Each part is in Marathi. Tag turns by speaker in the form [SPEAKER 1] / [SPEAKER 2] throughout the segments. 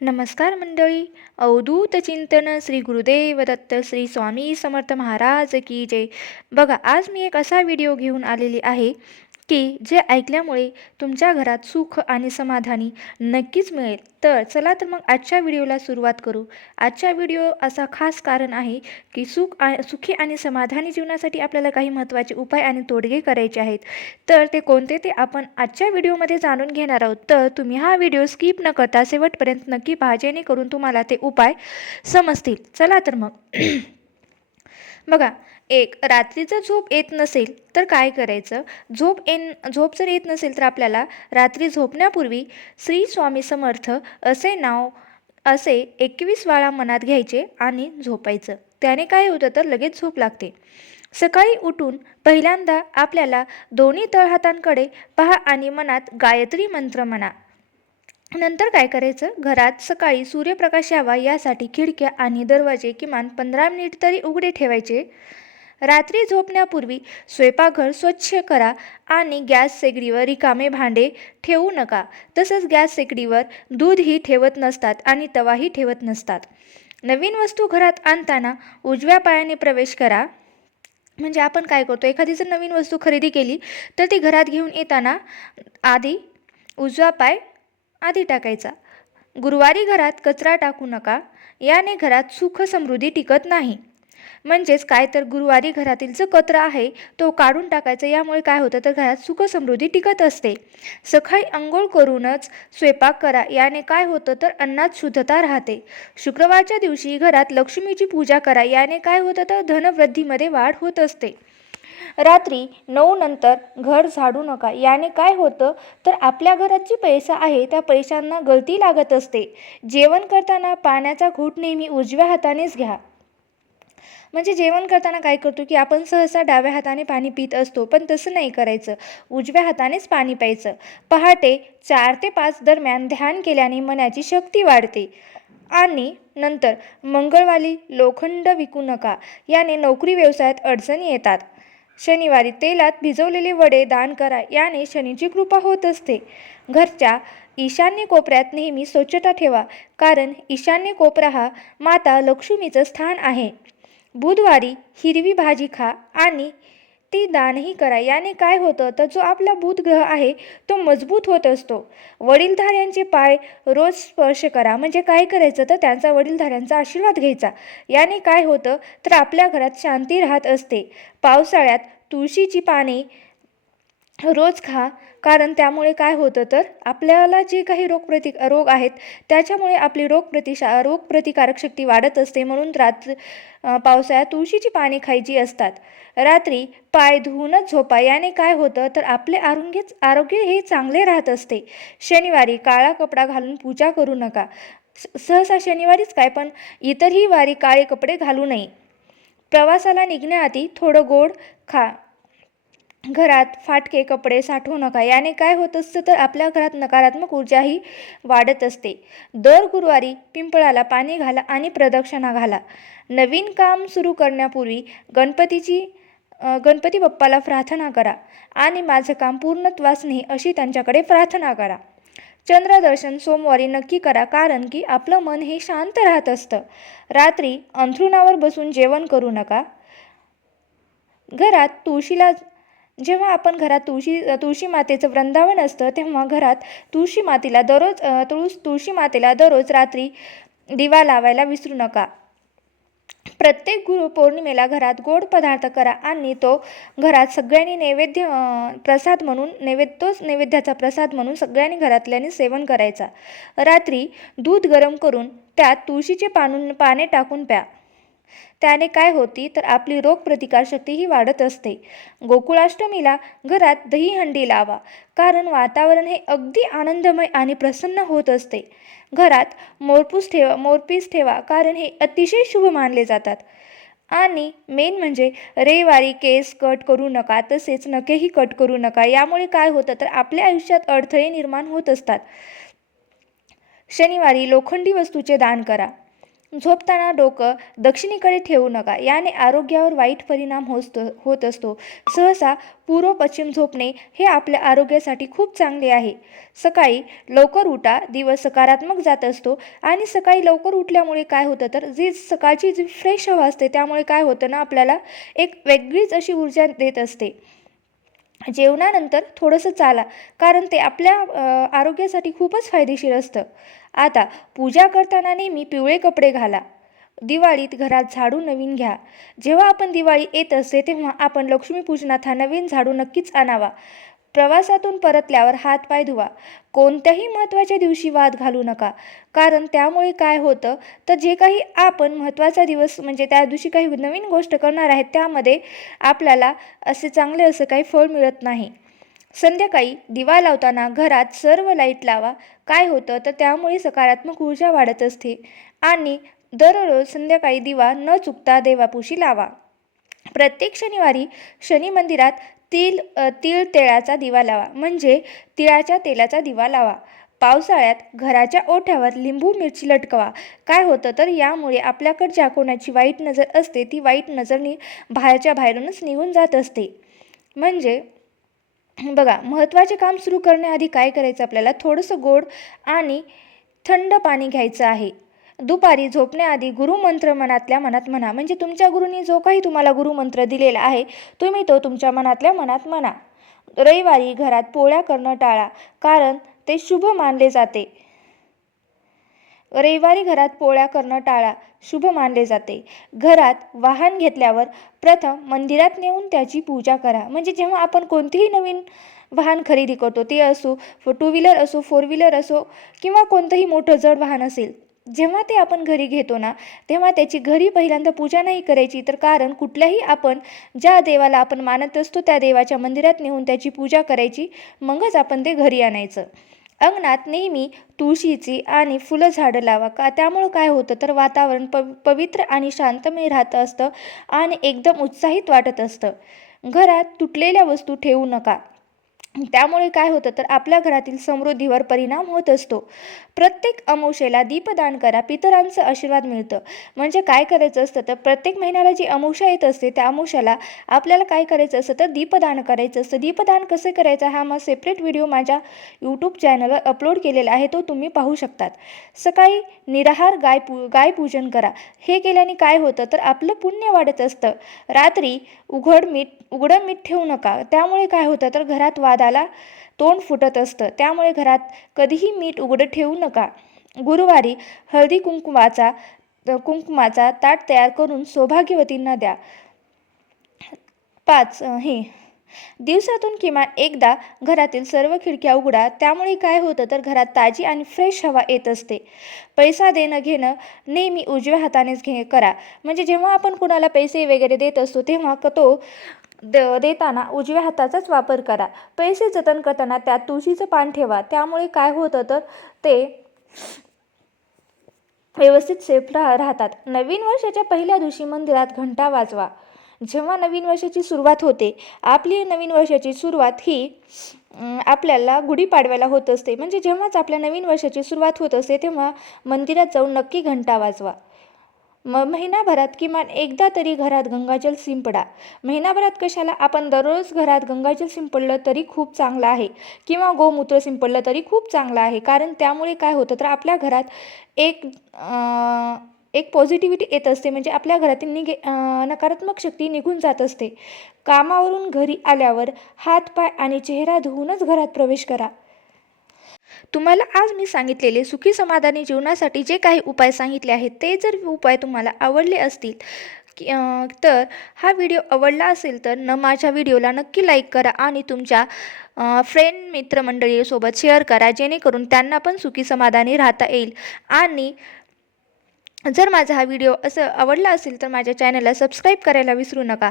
[SPEAKER 1] नमस्कार मंडळी. अवधूत चिंतन श्री गुरुदेव दत्त श्री स्वामी समर्थ महाराज की जय. बघा आज मी एक असा व्हिडिओ घेऊन आलेली आहे की जे ऐकल्यामुळे तुमच्या घरात सुख आणि समाधानी नक्कीच मिळेल. तर चला तर मग आजच्या व्हिडिओला सुरुवात करू. आजच्या व्हिडिओ असा खास कारण आहे की सुख आ सुखी आणि समाधानी जीवनासाठी आपल्याला काही महत्त्वाचे उपाय आणि तोडगे करायचे आहेत. तर ते कोणते ते आपण आजच्या व्हिडिओमध्ये जाणून घेणार आहोत. तर तुम्ही हा व्हिडिओ स्किप न करता शेवटपर्यंत नक्की पहा जेणेकरून तुम्हाला ते उपाय समजतील. चला तर मग. बघा एक रात्रीचं झोप येत नसेल तर काय करायचं? झोप येन झोप जर येत नसेल तर आपल्याला रात्री झोपण्यापूर्वी श्री स्वामी समर्थ असे नाव असे एकवीस वेळा मनात घ्यायचे आणि झोपायचं. त्याने काय होतं तर लगेच झोप लागते. सकाळी उठून पहिल्यांदा आपल्याला दोन्ही तळहातांकडे पहा आणि मनात गायत्री मंत्र म्हणा. नंतर काय करायचं? घरात सकाळी सूर्यप्रकाश यावा यासाठी खिडक्या आणि दरवाजे किमान पंधरा मिनिट तरी उघडे ठेवायचे. रात्री झोपण्यापूर्वी स्वयंपाकघर स्वच्छ करा आणि गॅस शेगडीवर रिकामे भांडे ठेवू नका. तसंच गॅस शेगडीवर दूधही ठेवत नसतात आणि तवाही ठेवत नसतात. नवीन वस्तू घरात आणताना उजव्या पायाने प्रवेश करा. म्हणजे आपण काय करतो? एखादी जर नवीन वस्तू खरेदी केली तर ती घरात घेऊन येताना आधी उजवा पाय आधी टाकायचा. गुरुवारी घरात कचरा टाकू नका याने घरात सुख समृद्धी टिकत नाही. म्हणजेच काय तर गुरुवारी घरातील जो कचरा आहे तो काढून टाकायचा यामुळे काय होतं तर घरात सुख समृद्धी टिकत असते. सकाळी अंघोळ करूनच स्वयंपाक करा याने काय होतं तर अन्नात शुद्धता राहते. शुक्रवारच्या दिवशी घरात लक्ष्मीची पूजा करा याने काय होतं तर धनवृद्धीमध्ये वाढ होत असते. रात्री नऊ नंतर घर झाडू नका. याने काय होतं? तर आपल्या घरात जी पैसा आहे त्या पैशांना गळती लागत असते. जेवण करताना पाण्याचा घोट नेहमी उजव्या हातानेच घ्या. म्हणजे जेवण करताना काय करतो की आपण सहसा डाव्या हाताने पाणी पित असतो पण तसं नाही करायचं. उजव्या हातानेच पाणी प्यायचं. पहाटे चार ते पाच दरम्यान ध्यान केल्याने मनाची शक्ती वाढते. आणि नंतर मंगळवारी लोखंड विकू नका. याने नोकरी व्यवसायात अडचणी येतात. शनिवारी तेलात भिजवलेले वडे दान करा याने शनीची कृपा होत असते. घरच्या ईशान्य कोपऱ्यात नेहमी स्वच्छता ठेवा कारण ईशान्य कोपरा हा माता लक्ष्मीचं स्थान आहे. बुधवारी हिरवी भाजी खा आणि ती दानही करा. याने काय होतं? तर जो आपला बुधग्रह आहे तो मजबूत होत असतो. वडीलधाऱ्यांचे पाय रोज स्पर्श करा. म्हणजे काय करायचं? तर त्यांचा वडीलधाऱ्यांचा आशीर्वाद घ्यायचा. याने काय होतं? तर आपल्या घरात शांती राहत असते. पावसाळ्यात तुळशीची पाने रोज खा. कारण त्यामुळे काय होतं तर आपल्याला जे काही रोगप्रति रोग आहेत त्याच्यामुळे आपली रोगप्रतिशा रोगप्रतिकारक शक्ती वाढत असते. म्हणून रात्र पावसाळ्यात तुळशीची पाने खायची असतात. रात्री पाय धुवूनच झोपा. याने काय होतं तर आपले आरोग्यच आरोग्य हे चांगले राहत असते. शनिवारी काळा कपडा घालून पूजा करू नका. सहसा शनिवारीच काय पण इतरही वारी काळे कपडे घालू नये. प्रवासाला निघण्याआधी थोडं गोड खा. घरात फाटके कपडे साठवू नका. याने काय होत असतं तर आपल्या घरात नकारात्मक ऊर्जाही वाढत असते. दर गुरुवारी पिंपळाला पाणी घाला आणि प्रदक्षिणा घाला. नवीन काम सुरू करण्यापूर्वी गणपतीची गणपती बाप्पाला प्रार्थना करा आणि माझं काम पूर्णत्वास नाही अशी त्यांच्याकडे प्रार्थना करा. चंद्रदर्शन सोमवारी नक्की करा कारण की आपलं मन हे शांत राहत असतं. रात्री अंथरुणावर बसून जेवण करू नका. घरात तुळशीला जेव्हा आपण घरात तुळशी तुळशी मातेचं वृंदावन असतं तेव्हा घरात तुळशी मातेला दररोज तुळस तुळशी मातेला दररोज रात्री दिवा लावायला विसरू नका. प्रत्येक गुरु पौर्णिमेला घरात गोड पदार्थ करा आणि तो घरात सगळ्यांनी नैवेद्य प्रसाद म्हणून नैवेद्य तोच नैवेद्याचा प्रसाद म्हणून सगळ्यांनी घरातल्याने सेवन करायचा. रात्री दूध गरम करून त्यात तुळशीचे पानून पाने टाकून प्या. त्याने काय होती तर आपली रोगप्रतिकारशक्तीही वाढत असते. गोकुळाष्टमीला घरात दहीहंडी लावा. कारण वातावरण हे अगदी आनंदमय आणि प्रसन्न होत असते. घरात मोरपूस ठेवा मोरपीस ठेवा कारण हे अतिशय शुभ मानले जातात. आणि मेन म्हणजे रविवारी केस कट करू नका तसेच नखेही कट करू नका. यामुळे काय होतं तर आपल्या आयुष्यात अडथळे निर्माण होत असतात. शनिवारी लोखंडी वस्तूचे दान करा. झोपताना डोकं दक्षिणेकडे ठेवू नका. याने आरोग्यावर वाईट परिणाम होत होत असतो. सहसा पूर्व पश्चिम झोपणे हे आपल्या आरोग्यासाठी खूप चांगले आहे. सकाळी लवकर उठा दिवस सकारात्मक जात असतो आणि सकाळी लवकर उठल्यामुळे काय होतं तर जी सकाळची जी फ्रेश हवा असते त्यामुळे काय होतं ना आपल्याला एक वेगळीच अशी ऊर्जा देत असते. जेवणानंतर थोडंसं चाला कारण ते आपल्या आरोग्यासाठी खूपच फायदेशीर असतं. आता पूजा करताना नेहमी पिवळे कपडे घाला. दिवाळीत घरात झाडू नवीन घ्या. जेव्हा आपण दिवाळी येत असते तेव्हा आपण लक्ष्मीपूजनात हा नवीन झाडू नक्कीच आणावा. प्रवासातून परतल्यावर हातपाय धुवा. कोणत्याही महत्त्वाच्या दिवशी वाद घालू नका. कारण त्यामुळे काय होतं तर जे काही आपण महत्त्वाचा दिवस म्हणजे त्या दिवशी काही नवीन गोष्ट करणार आहेत त्यामध्ये आपल्याला असे चांगले असं काही फळ मिळत नाही. संध्याकाळी दिवा लावताना घरात सर्व लाइट लावा काय होतं तर त्यामुळे सकारात्मक ऊर्जा वाढत असते. आणि दररोज संध्याकाळी दिवा न चुकता देवापुशी लावा. प्रत्येक शनिवारी शनी मंदिरात तिल तिळ तेळाचा दिवा लावा म्हणजे तिळाच्या तेलाचा दिवा लावा. पावसाळ्यात घराच्या ओठ्यावर लिंबू मिरची लटकवा. काय होतं तर यामुळे आपल्याकडे ज्या कोणाची वाईट नजर असते ती वाईट नजर नि बाहेरच्या बाहेरूनच निघून जात असते. म्हणजे बघा महत्त्वाचे काम सुरू करण्याआधी काय करायचं आपल्याला? थोडंसं गोड आणि थंड पाणी घ्यायचं आहे. दुपारी झोपण्याआधी गुरुमंत्र मनातल्या मनात म्हणा. म्हणजे तुमच्या गुरुनी जो काही तुम्हाला गुरुमंत्र दिलेला आहे तुम्ही तो तुमच्या मनातल्या मनात म्हणा. रविवारी घरात पोळ्या करणं टाळा कारण ते शुभ मानले जाते. रविवारी घरात पोळ्या करणं टाळा शुभ मानले जाते. घरात वाहन घेतल्यावर प्रथम मंदिरात नेऊन त्याची पूजा करा. म्हणजे जेव्हा आपण कोणतीही नवीन वाहन खरेदी करतो ते असो टू व्हीलर असो फोर व्हीलर असो किंवा कोणतंही मोठं जड वाहन असेल जेव्हा ते आपण घरी घेतो ना तेव्हा त्याची घरी पहिल्यांदा पूजा नाही करायची तर कारण कुठल्याही आपण ज्या देवाला आपण मानत असतो त्या देवाच्या मंदिरात नेऊन त्याची पूजा करायची मगच आपण ते घरी आणायचं. अंगणात नेहमी तुळशीची आणि फुलं झाडं लावा. का? त्यामुळं काय होतं? तर वातावरण प पवित्र आणि शांतमय राहतं असतं आणि एकदम उत्साहित वाटत असतं. घरात तुटलेल्या वस्तू ठेवू नका. त्यामुळे काय होतं तर आपल्या घरातील समृद्धीवर परिणाम होत असतो. प्रत्येक अमावस्येला दीपदान करा पितरांचं आशीर्वाद मिळतं. म्हणजे काय करायचं असतं तर प्रत्येक महिन्याला जी अमावस्या येत असते त्या अमावस्याला आपल्याला काय करायचं असतं तर दीपदान करायचं असतं. दीपदान कसं करायचं हा मग सेपरेट व्हिडिओ माझ्या यूट्यूब चॅनलवर अपलोड केलेला आहे तो तुम्ही पाहू शकतात. सकाळी निराहार गाय पू गायपूजन करा. हे केल्याने काय होतं तर आपलं पुण्य वाढत असतं. रात्री उघड मीठ उघडं मीठ ठेवू नका. त्यामुळे काय होतं तर घरात वादा वादाला तोंड फुटत असतं. त्यामुळे घरात कधीही मीठ उघडं ठेवू नका. गुरुवारी हळदी कुंकुमाचा कुंकुमाचा ताट तयार करून सौभाग्यवतींना द्या. पाच हे. दिवसातून किमान एकदा घरातील सर्व खिडक्या उघडा. त्यामुळे काय होतं तर घरात ताजी आणि फ्रेश हवा येत असते. पैसा देणं घेणं नेहमी उजव्या हातानेच घे करा. म्हणजे जेव्हा आपण कुणाला पैसे वगैरे देत असतो तेव्हा क तो द देताना उजव्या हाताचाच वापर करा. पैसे जतन करताना त्यात तुळशीचं पान ठेवा. त्यामुळे काय होतं तर ते व्यवस्थित सेफ राह राहतात. नवीन वर्षाच्या पहिल्या दिवशी मंदिरात घंटा वाजवा. जेव्हा नवीन वर्षाची सुरुवात होते आपली नवीन वर्षाची सुरुवात ही आपल्याला गुढीपाडव्याला होत असते. म्हणजे जेव्हाच आपल्या नवीन वर्षाची सुरुवात होत असते तेव्हा मंदिरात जाऊन नक्की घंटा वाजवा. म महिनाभरात किमान एकदा तरी घरात गंगाजल शिंपडा. महिनाभरात कशाला? आपण दररोज घरात गंगाजल शिंपडलं तरी खूप चांगलं आहे. किंवा गोमूत्र शिंपडलं तरी खूप चांगलं आहे. कारण त्यामुळे काय होतं? तर आपल्या घरात एक एक पॉझिटिव्हिटी येत असते. म्हणजे आपल्या घरातील निगे नकारात्मक शक्ती निघून जात असते. कामावरून घरी आल्यावर हात पाय आणि चेहरा धुवूनच घरात प्रवेश करा. तुम्हाला आज मी सांगितलेले सुखी समाधानी जीवनासाठी जे काही उपाय सांगितले आहेत ते जर उपाय तुम्हाला आवडले असतील तर हा व्हिडिओ आवडला असेल तर न माझ्या व्हिडिओला नक्की लाईक करा आणि तुमच्या फ्रेंड मित्रमंडळीसोबत शेअर करा जेणेकरून त्यांना पण सुखी समाधानी राहता येईल. आणि जर माझा हा व्हिडिओ असं आवडला असेल तर माझ्या चॅनलला सबस्क्राईब करायला विसरू नका.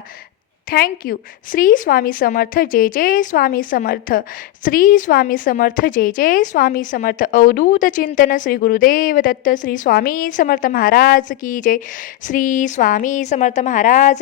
[SPEAKER 1] थँक्यू श्री स्वामी समर्थ जय जय स्वामी समर्थ श्री स्वामी समर्थ जय जय स्वामी समर्थ अवधूत चिंतन श्री गुरुदेव दत्त श्री स्वामी समर्थ महाराज की जय श्री स्वामी समर्थ महाराज